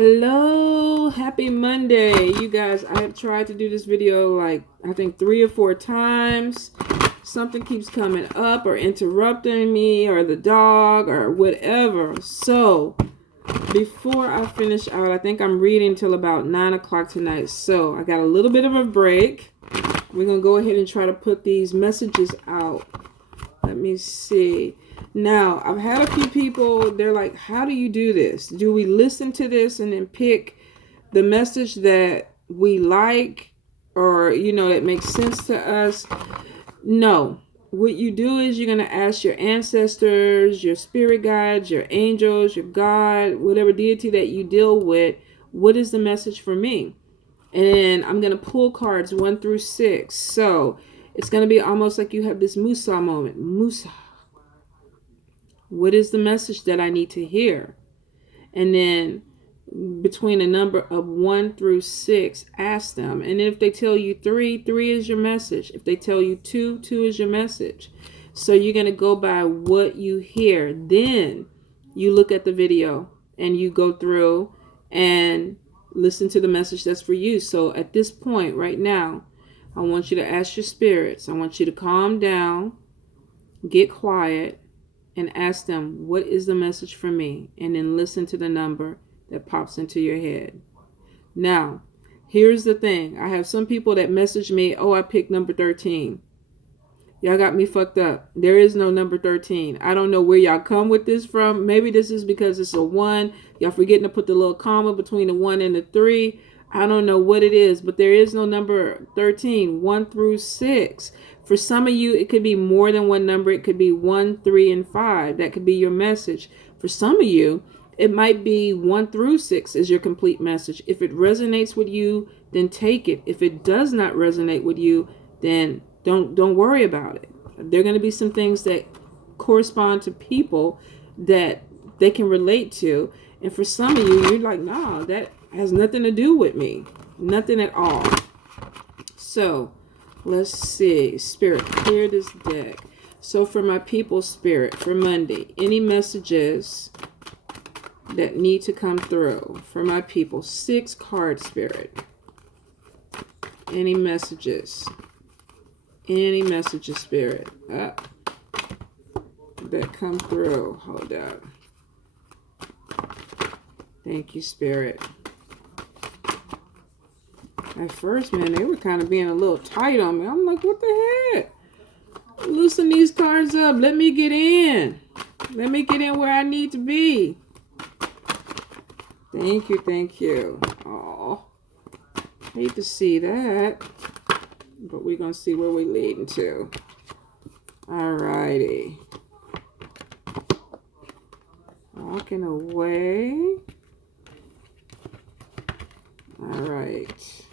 Hello, happy Monday. You guys, I have tried to do this video like I think 3 or 4 times. Something keeps coming up or interrupting me or the dog or whatever. So before I finish out, I think I'm reading till about 9 o'clock tonight. So I got a little bit of a break. We're going to go ahead and try to put these messages out. Let me see. Now, I've had a few people, they're like, how do you do this? Do we listen to this and then pick the message that we like or, that makes sense to us? No. What you do is you're going to ask your ancestors, your spirit guides, your angels, your God, whatever deity that you deal with, what is the message for me? And then I'm going to pull cards 1 through 6. So it's going to be almost like you have this Musa moment. Musa. What is the message that I need to hear? And then between a number of 1 through 6, ask them. And if they tell you 3, 3 is your message. If they tell you 2, 2 is your message. So you're going to go by what you hear. Then you look at the video and you go through and listen to the message that's for you. So at this point right now, I want you to ask your spirits. I want you to calm down, get quiet, and ask them, what is the message for me? And then listen to the number that pops into your head. Now, here's the thing. I have some people that message me, oh, I picked number 13. Y'all got me fucked up. There is no number 13. I don't know where y'all come with this from. Maybe this is because it's a 1. Y'all forgetting to put the little comma between the 1 and the 3. I don't know what it is, but there is no number 13, 1 through 6. For some of you, it could be more than one number. It could be 1, 3, and 5. That could be your message. For some of you, it might be 1 through 6 is your complete message. If it resonates with you, then take it. If it does not resonate with you, then don't worry about it. There are going to be some things that correspond to people that they can relate to. And for some of you, you're like, nah, that has nothing to do with me. Nothing at all. So let's see. Spirit, clear this deck. So for my people, Spirit, for Monday, any messages that need to come through for my people? 6 card, Spirit. Any messages? Any messages, Spirit, that come through? Hold up. Thank you, Spirit. At first, man, they were kind of being a little tight on me. I'm like, what the heck? Loosen these cards up. Let me get in. Let me get in where I need to be. Thank you, thank you. Oh, hate to see that. But we're going to see where we're leading to. Alrighty. Walking away. Alright.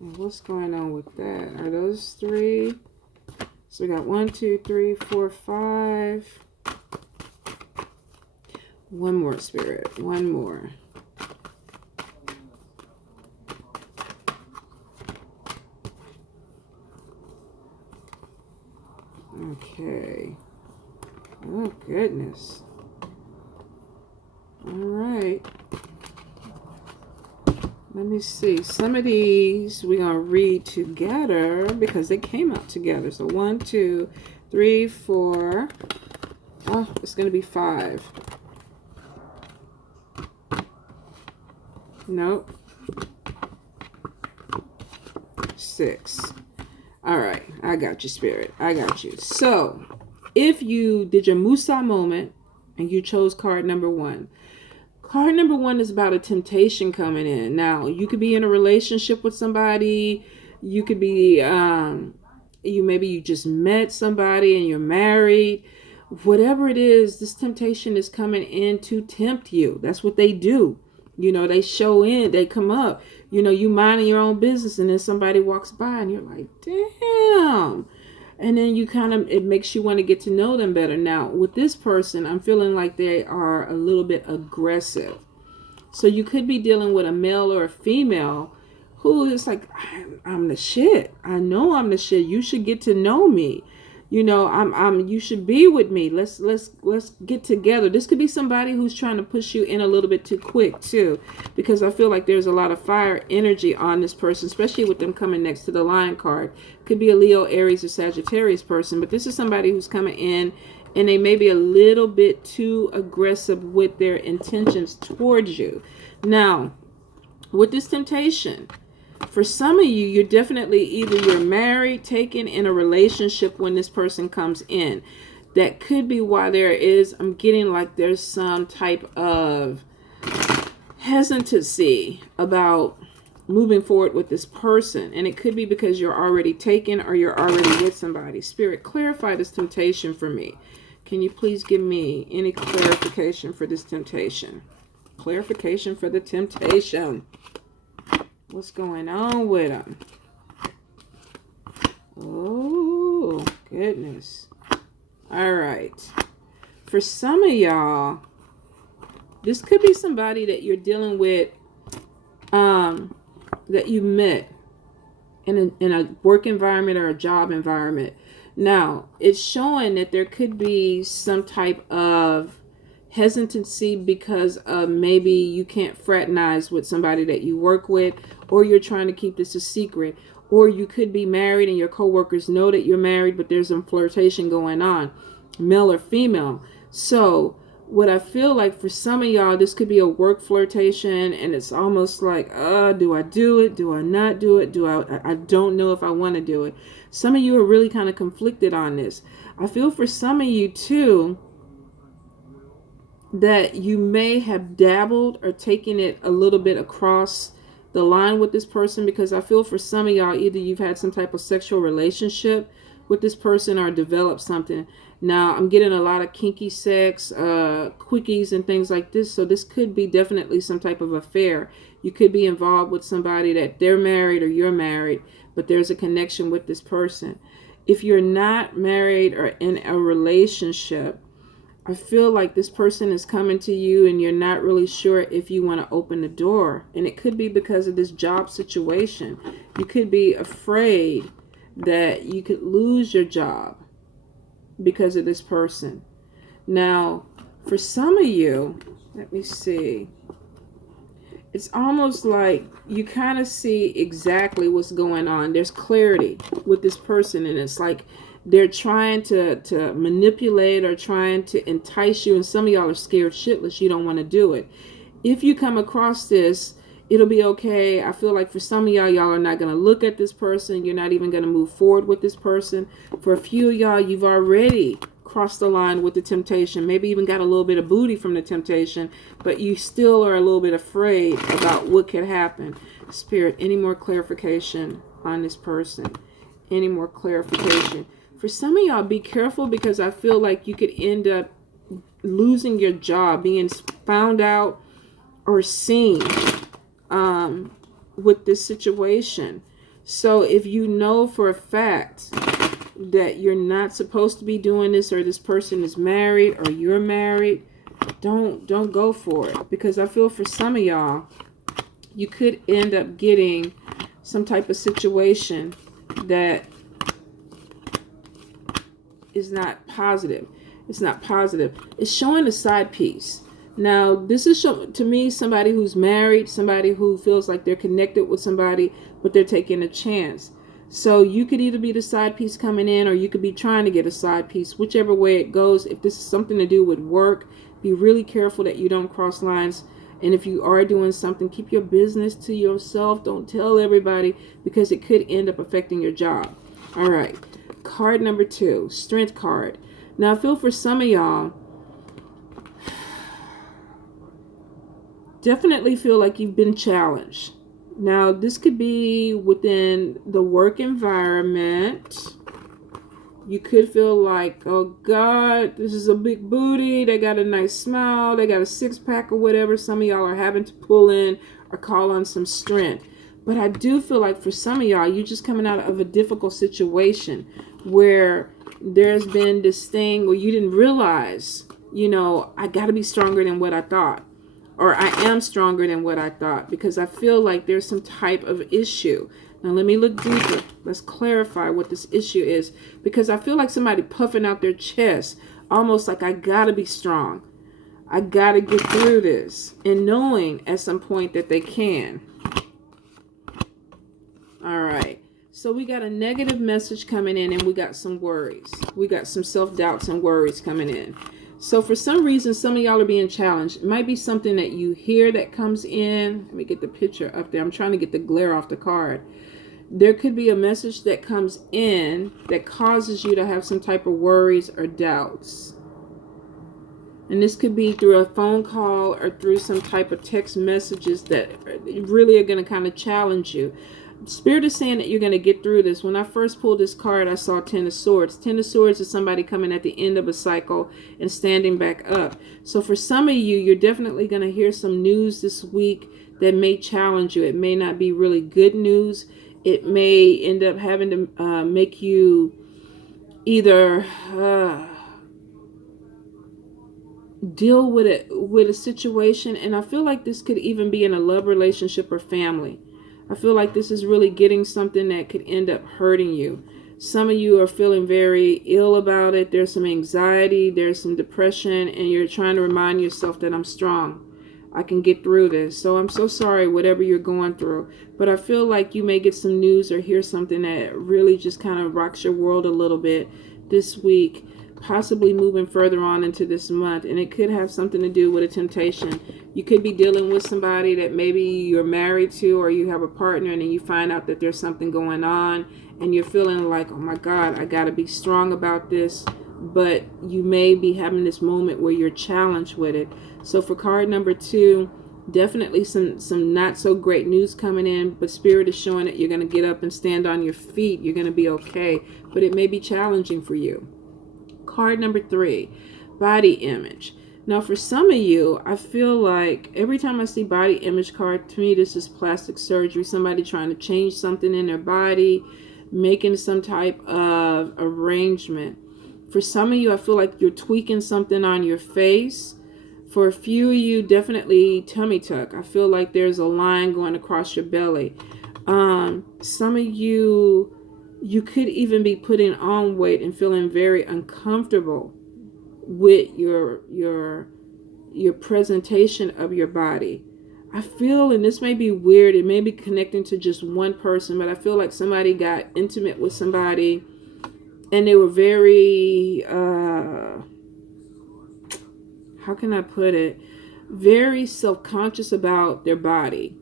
And what's going on with that? Are those 3? So we got 1, 2, 3, 4, 5. One more, Spirit. One more. Okay. Oh, goodness. All right. Let me see. Some of these we're going to read together because they came out together. So 1, 2, 3, 4. Oh, it's going to be 5. Nope. 6. All right. I got you, Spirit. I got you. So if you did your Musa moment and you chose card number 1, card number 1 is about a temptation coming in. Now, you could be in a relationship with somebody. You could be, maybe you just met somebody and you're married. Whatever it is, this temptation is coming in to tempt you. That's what they do. They show in, they come up. You minding your own business and then somebody walks by and you're like, damn. And then it makes you want to get to know them better. Now, with this person, I'm feeling like they are a little bit aggressive. So you could be dealing with a male or a female who is like, I'm the shit. I know I'm the shit. You should get to know me. You know, you should be with me. Let's get together. This could be somebody who's trying to push you in a little bit too quick too, because I feel like there's a lot of fire energy on this person, especially with them coming next to the Lion card. Could be a Leo, Aries, or Sagittarius person, but this is somebody who's coming in and they may be a little bit too aggressive with their intentions towards you. Now, with this temptation, for some of you, you're definitely either you're married, taken in a relationship when this person comes in. That could be why I'm getting like there's some type of hesitancy about moving forward with this person. And it could be because you're already taken or you're already with somebody. Spirit, clarify this temptation for me. Can you please give me any clarification for this temptation? Clarification for the temptation. What's going on with them? Oh, goodness. All right. For some of y'all, this could be somebody that you're dealing with, that you met in a work environment or a job environment. Now, it's showing that there could be some type of hesitancy because maybe you can't fraternize with somebody that you work with, or you're trying to keep this a secret, or you could be married and your coworkers know that you're married, but there's some flirtation going on, male or female. So what I feel like for some of y'all, this could be a work flirtation, and it's almost like, do I do it? Do I not do it? I don't know if I want to do it. Some of you are really kind of conflicted on this. I feel for some of you too, that you may have dabbled or taken it a little bit across the line with this person, because I feel for some of y'all, either you've had some type of sexual relationship with this person or developed something. Now, I'm getting a lot of kinky sex, quickies and things like this. So this could be definitely some type of affair. You could be involved with somebody that they're married or you're married, but there's a connection with this person. If you're not married or in a relationship, I feel like this person is coming to you and you're not really sure if you want to open the door. And it could be because of this job situation. You could be afraid that you could lose your job because of this person. Now, for some of you, let me see. It's almost like you kind of see exactly what's going on. There's clarity with this person, and it's like they're trying to manipulate or trying to entice you, and some of y'all are scared shitless. You don't want to do it. If you come across this, it'll be okay. I feel like for some of y'all, y'all are not going to look at this person. You're not even going to move forward with this person. For a few of y'all, you've already crossed the line with the temptation. Maybe even got a little bit of booty from the temptation, but you still are a little bit afraid about what could happen. Spirit, any more clarification on this person? Any more clarification? For some of y'all, be careful, because I feel like you could end up losing your job, being found out or seen with this situation. So if you know for a fact that you're not supposed to be doing this, or this person is married or you're married, don't go for it, because I feel for some of y'all, you could end up getting some type of situation that is not positive. It's not positive. It's showing a side piece. Now, this is to me somebody who's married, somebody who feels like they're connected with somebody, but they're taking a chance. So you could either be the side piece coming in, or you could be trying to get a side piece, whichever way it goes. If this is something to do with work, be really careful that you don't cross lines. And if you are doing something, keep your business to yourself. Don't tell everybody, because it could end up affecting your job. All right. Card number 2, Strength card. Now, I feel for some of y'all, definitely feel like you've been challenged. Now, this could be within the work environment. You could feel like, oh God, this is a big booty. They got a nice smile. They got a 6-pack or whatever. Some of y'all are having to pull in or call on some strength. But I do feel like for some of y'all, you're just coming out of a difficult situation where there's been this thing where you didn't realize, I got to be stronger than what I thought. or I am stronger than what I thought, because I feel like there's some type of issue. Now let me look deeper. Let's clarify what this issue is, because I feel like somebody puffing out their chest, almost like I gotta be strong. I gotta get through this, and knowing at some point that they can. All right. So we got a negative message coming in, and we got some worries. We got some self-doubts and worries coming in. So for some reason, some of y'all are being challenged. It might be something that you hear that comes in. Let me get the picture up there. I'm trying to get the glare off the card. There could be a message that comes in that causes you to have some type of worries or doubts. And this could be through a phone call or through some type of text messages that really are going to kind of challenge you. Spirit is saying that you're going to get through this. When I first pulled this card, I saw Ten of Swords. Ten of Swords is somebody coming at the end of a cycle and standing back up. So for some of you, you're definitely going to hear some news this week that may challenge you. It may not be really good news. It may end up having to make you either deal with a situation. And I feel like this could even be in a love relationship or family. I feel like this is really getting something that could end up hurting you. Some of you are feeling very ill about it. There's some anxiety, there's some depression, and you're trying to remind yourself that I'm strong. I can get through this. So I'm so sorry, whatever you're going through. But I feel like you may get some news or hear something that really just kind of rocks your world a little bit this week, possibly moving further on into this month. And it could have something to do with a temptation. You could be dealing with somebody that maybe you're married to, or you have a partner, and then you find out that there's something going on and you're feeling like, oh my God, I got to be strong about this. But you may be having this moment where you're challenged with it. So for card number 2, definitely some not so great news coming in, but Spirit is showing that you're going to get up and stand on your feet. You're going to be okay, but it may be challenging for you. Card number 3, body image. Now for some of you, I feel like every time I see body image card, to me this is plastic surgery. Somebody trying to change something in their body, making some type of arrangement. For some of you, I feel like you're tweaking something on your face. For a few of you, definitely tummy tuck. I feel like there's a line going across your belly. Some of you could even be putting on weight and feeling very uncomfortable with your presentation of your body. I feel, and this may be weird, it may be connecting to just one person, but I feel like somebody got intimate with somebody and they were very, how can I put it? Very self-conscious about their body.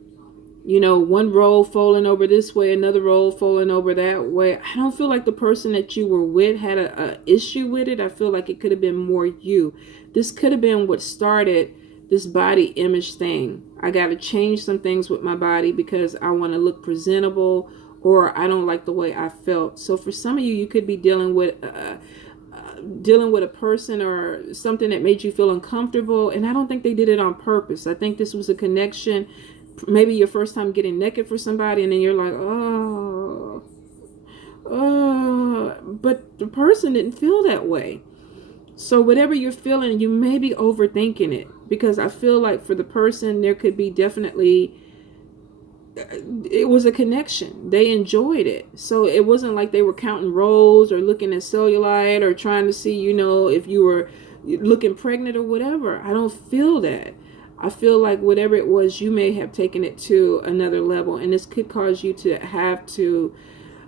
You know, one roll falling over this way, another roll falling over that way. I don't feel like the person that you were with had a issue with it. I feel like it could have been more you. This could have been what started this body image thing. I got to change some things with my body because I want to look presentable, or I don't like the way I felt. So for some of you, you could be dealing with a person or something that made you feel uncomfortable. And I don't think they did it on purpose. I think this was a connection. Maybe your first time getting naked for somebody, and then you're like, oh, but the person didn't feel that way. So whatever you're feeling, you may be overthinking it, because I feel like for the person, there could be definitely, it was a connection. They enjoyed it. So it wasn't like they were counting rolls or looking at cellulite or trying to see, you know, if you were looking pregnant or whatever. I don't feel that. I feel like whatever it was, you may have taken it to another level, and this could cause you to have to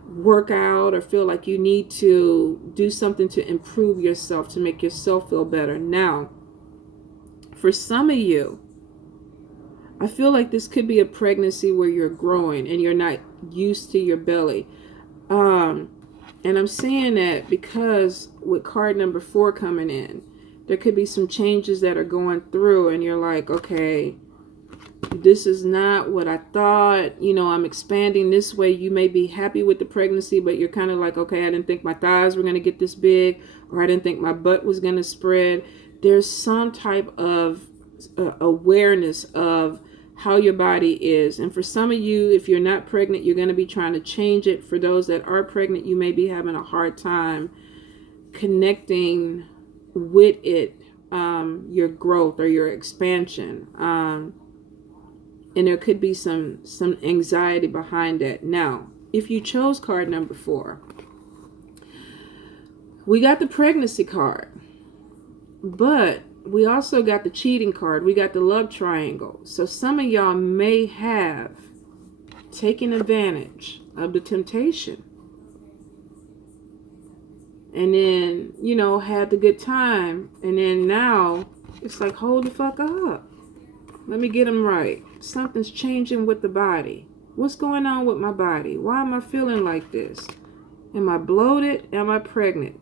work out or feel like you need to do something to improve yourself, to make yourself feel better. Now, for some of you, I feel like this could be a pregnancy where you're growing and you're not used to your belly. And I'm saying that because with card number 4 coming in, there could be some changes that are going through, and you're like, okay, this is not what I thought. You know, I'm expanding this way. You may be happy with the pregnancy, but you're kind of like, okay, I didn't think my thighs were going to get this big, or I didn't think my butt was going to spread. There's some type of awareness of how your body is. And for some of you, if you're not pregnant, you're going to be trying to change it. For those that are pregnant, you may be having a hard time connecting with it your growth or your expansion. And there could be some anxiety behind that. Now, if you chose card number 4, we got the pregnancy card, but we also got the cheating card. We got the love triangle. So some of y'all may have taken advantage of the temptation and then, you know, had the good time. And then now it's like, hold the fuck up. Let me get them right. Something's changing with the body. What's going on with my body? Why am I feeling like this? Am I bloated? Am I pregnant?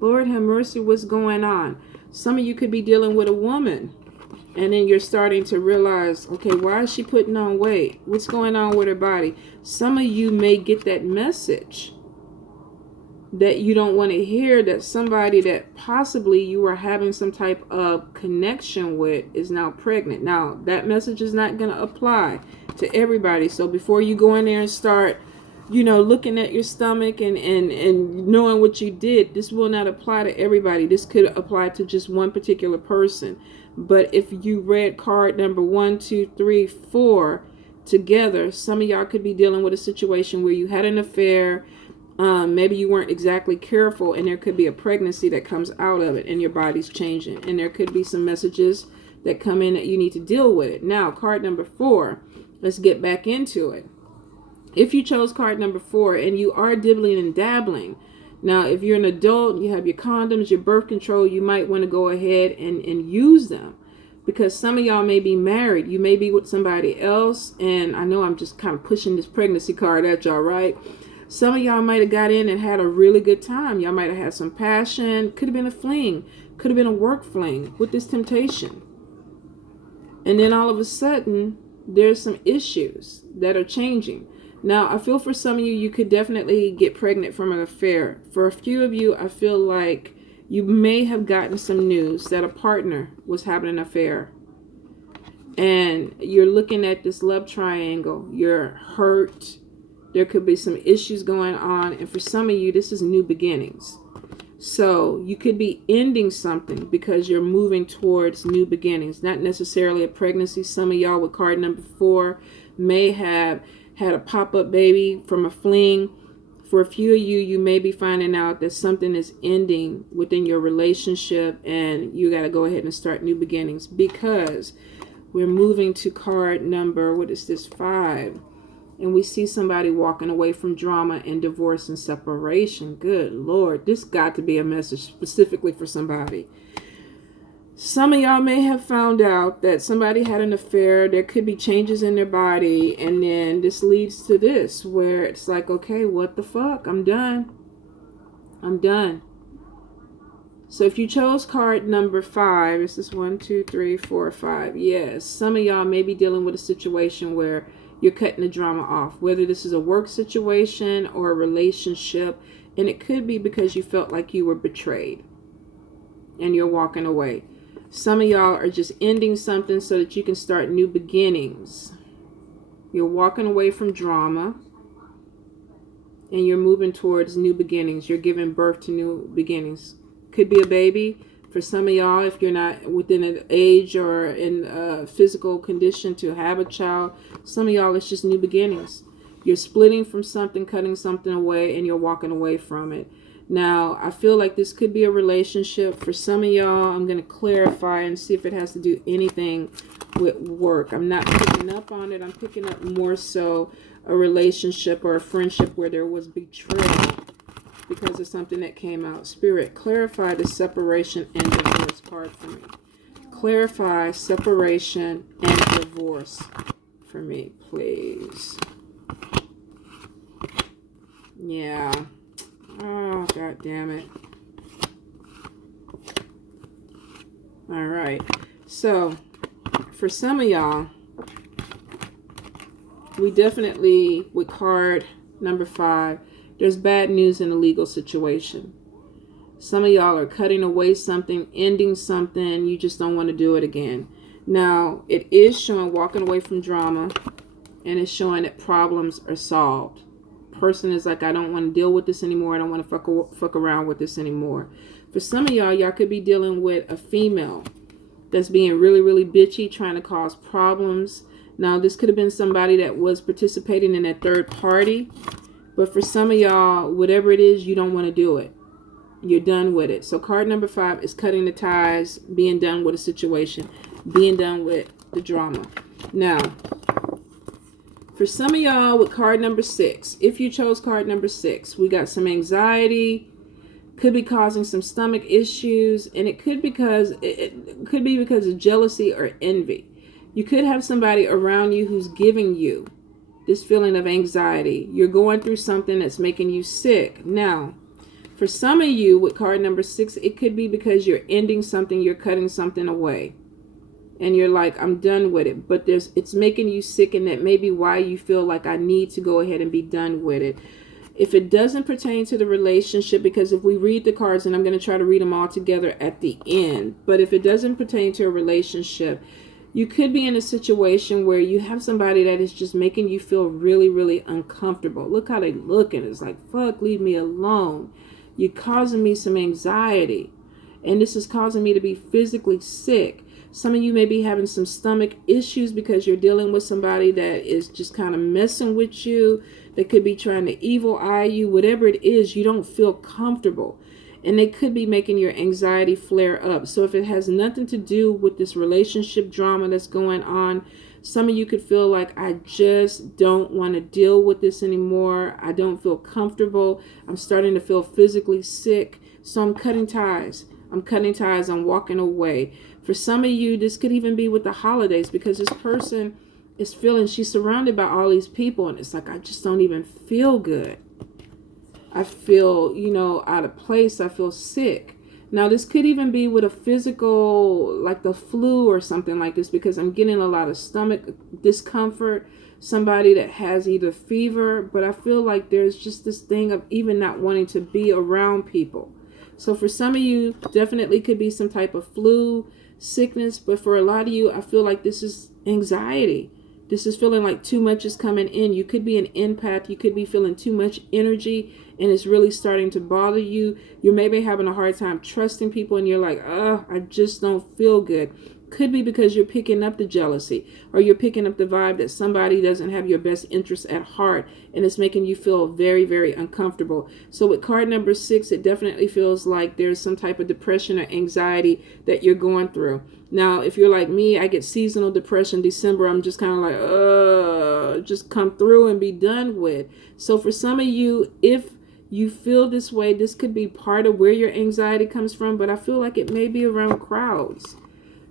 Lord have mercy, what's going on? Some of you could be dealing with a woman, and then you're starting to realize, okay, why is she putting on weight? What's going on with her body? Some of you may get that message that you don't want to hear, that somebody that possibly you were having some type of connection with is now pregnant. Now, that message is not going to apply to everybody. So before you go in there and start, you know, looking at your stomach and knowing what you did, this will not apply to everybody. This could apply to just one particular person. But if you read card number 1, 2, 3, 4 together, some of y'all could be dealing with a situation where you had an affair. Maybe you weren't exactly careful, and there could be a pregnancy that comes out of it, and your body's changing. And there could be some messages that come in that you need to deal with it. Now, card number 4, let's get back into it. If you chose card number 4 and you are dibbling and dabbling, now if you're an adult, you have your condoms, your birth control, you might want to go ahead and use them, because some of y'all may be married. You may be with somebody else, and I know I'm just kind of pushing this pregnancy card at y'all, right? Some of y'all might have got in and had a really good time. Y'all might have had some passion. Could have been a fling. Could have been a work fling with this temptation. And then all of a sudden, there's some issues that are changing. Now, I feel for some of you, you could definitely get pregnant from an affair. For a few of you, I feel like you may have gotten some news that a partner was having an affair. And you're looking at this love triangle. You're hurt. There could be some issues going on. And for some of you, this is new beginnings. So you could be ending something because you're moving towards new beginnings. Not necessarily a pregnancy. Some of y'all with card number 4 may have had a pop-up baby from a fling. For a few of you, you may be finding out that something is ending within your relationship, and you got to go ahead and start new beginnings, because we're moving to card number, what is this, 5. And we see somebody walking away from drama and divorce and separation. Good Lord, this got to be a message specifically for somebody. Some of y'all may have found out that somebody had an affair. There could be changes in their body. And then this leads to this, where it's like, okay, what the fuck? I'm done. I'm done. So if you chose card number 5, this is 1, 2, 3, 4, 5. Yes, some of y'all may be dealing with a situation where you're cutting the drama off, whether this is a work situation or a relationship. And it could be because you felt like you were betrayed and you're walking away. Some of y'all are just ending something so that you can start new beginnings. You're walking away from drama and you're moving towards new beginnings. You're giving birth to new beginnings. Could be a baby. For some of y'all, if you're not within an age or in a physical condition to have a child, some of y'all, it's just new beginnings. You're splitting from something, cutting something away, and you're walking away from it. Now, I feel like this could be a relationship. For some of y'all, I'm going to clarify and see if it has to do anything with work. I'm not picking up on it. I'm picking up more so a relationship or a friendship where there was betrayal because of something that came out. Spirit, clarify the separation and divorce card for me. Clarify separation and divorce for me, please. Yeah. Oh, God damn it. All right. So, for some of y'all, we definitely, with card number 5, there's bad news in a legal situation. Some of y'all are cutting away something, ending something. You just don't want to do it again. Now, it is showing walking away from drama, and it's showing that problems are solved. Person is like, I don't want to deal with this anymore. I don't want to fuck around with this anymore. For some of y'all, y'all could be dealing with a female that's being really, really bitchy, trying to cause problems. Now, this could have been somebody that was participating in a third party. But for some of y'all, whatever it is, you don't want to do it. You're done with it. So card number 5 is cutting the ties, being done with a situation, being done with the drama. Now, for some of y'all with card number 6, if you chose card number 6, we got some anxiety, could be causing some stomach issues, and it could be because of jealousy or envy. You could have somebody around you who's giving you this feeling of anxiety. You're going through something that's making you sick. Now, for some of you with card number 6, it could be because you're ending something, you're cutting something away. And you're like, I'm done with it. But it's making you sick, and that may be why you feel like I need to go ahead and be done with it. If it doesn't pertain to the relationship, because if we read the cards, and I'm going to try to read them all together at the end, but if it doesn't pertain to a relationship, you could be in a situation where you have somebody that is just making you feel really, really uncomfortable. Look how they looking. It's like, fuck, leave me alone. You're causing me some anxiety, and this is causing me to be physically sick. Some of you may be having some stomach issues because you're dealing with somebody that is just kind of messing with you. They could be trying to evil eye you. Whatever it is, you don't feel comfortable. And they could be making your anxiety flare up. So if it has nothing to do with this relationship drama that's going on, some of you could feel like, I just don't want to deal with this anymore. I don't feel comfortable. I'm starting to feel physically sick. So I'm cutting ties. I'm walking away. For some of you, this could even be with the holidays, because this person is feeling, she's surrounded by all these people, and it's like, I just don't even feel good. I feel, out of place. I feel sick. Now, this could even be with a physical, like the flu or something like this, because I'm getting a lot of stomach discomfort. Somebody that has either fever, but I feel like there's just this thing of even not wanting to be around people. So for some of you, definitely could be some type of flu, sickness, but for a lot of you, I feel like this is anxiety. This is feeling like too much is coming in. You could be an empath. You could be feeling too much energy, and it's really starting to bother you. You may be having a hard time trusting people, and you're like, I just don't feel good. Could be because you're picking up the jealousy, or you're picking up the vibe that somebody doesn't have your best interests at heart, and it's making you feel very, very uncomfortable. So with card number 6, it definitely feels like there's some type of depression or anxiety that you're going through. Now, if you're like me, I get seasonal depression. December, I'm just kind of like, just come through and be done with. So for some of you, if you feel this way, this could be part of where your anxiety comes from, but I feel like it may be around crowds.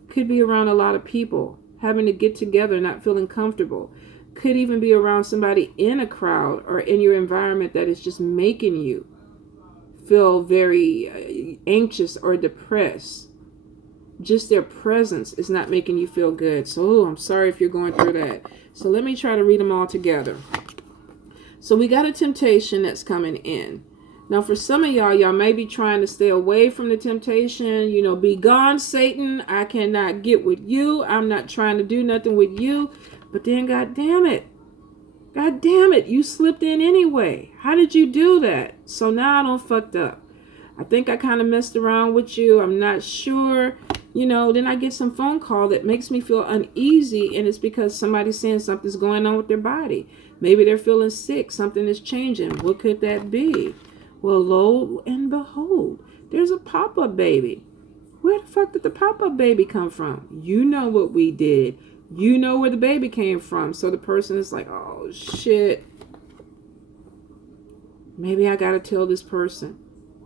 Could be around a lot of people, having to get together, not feeling comfortable. Could even be around somebody in a crowd or in your environment that is just making you feel very anxious or depressed. Just their presence is not making you feel good. So I'm sorry if you're going through that. So let me try to read them all together. So we got a temptation that's coming in. Now, for some of y'all may be trying to stay away from the temptation. Be gone, Satan. I cannot get with you. I'm not trying to do nothing with you. But then, God damn it, you slipped in anyway. How did you do that? So now I done fucked up. I think I kind of messed around with you. I'm not sure. Then I get some phone call that makes me feel uneasy, and it's because somebody's saying something's going on with their body. Maybe they're feeling sick. Something is changing. What could that be? Well, lo and behold, there's a pop-up baby. Where the fuck did the pop-up baby come from? You know what we did. You know where the baby came from. So the person is like, oh, shit. Maybe I got to tell this person.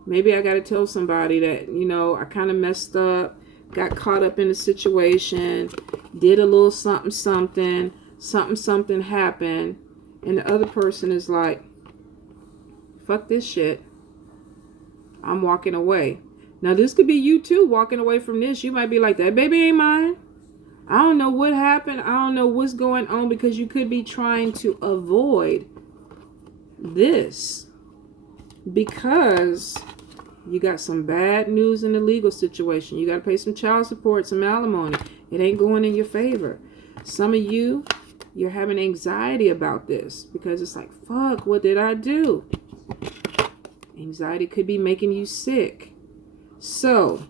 Maybe I got to tell somebody that, I kind of messed up, got caught up in the situation, did a little something happened, and the other person is like, fuck this shit. I'm walking away. Now, this could be you too, walking away from this. You might be like, that baby ain't mine. I don't know what happened. I don't know what's going on, because you could be trying to avoid this because you got some bad news in the legal situation. You got to pay some child support, some alimony. It ain't going in your favor. Some of you, you're having anxiety about this because it's like, fuck, what did I do? Anxiety could be making you sick. So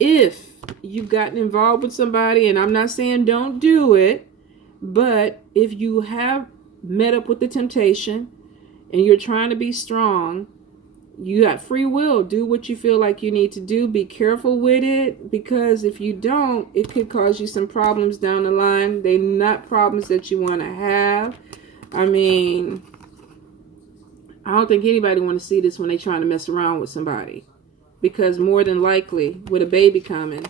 if you've gotten involved with somebody, and I'm not saying don't do it, but if you have met up with the temptation and you're trying to be strong, you got free will. Do what you feel like you need to do. Be careful with it, because if you don't, it could cause you some problems down the line. They're not problems that you want to have. I mean, I don't think anybody want to see this when they're trying to mess around with somebody, because more than likely, with a baby coming,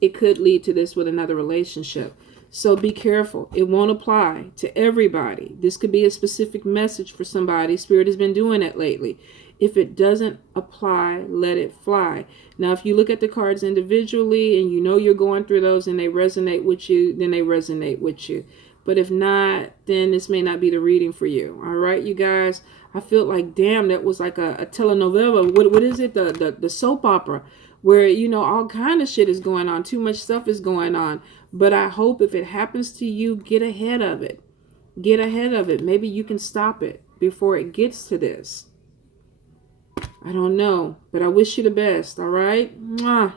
it could lead to this with another relationship. So be careful. It won't apply to everybody. This could be a specific message for somebody. Spirit has been doing it lately. If it doesn't apply, let it fly. Now, if you look at the cards individually and you know you're going through those and they resonate with you, then they resonate with you. But if not, then this may not be the reading for you. All right, you guys? I feel like, damn, that was like a telenovela. What is it? The soap opera, where, you know, all kind of shit is going on. Too much stuff is going on. But I hope if it happens to you, get ahead of it. Get ahead of it. Maybe you can stop it before it gets to this. I don't know, but I wish you the best, all right? Mwah.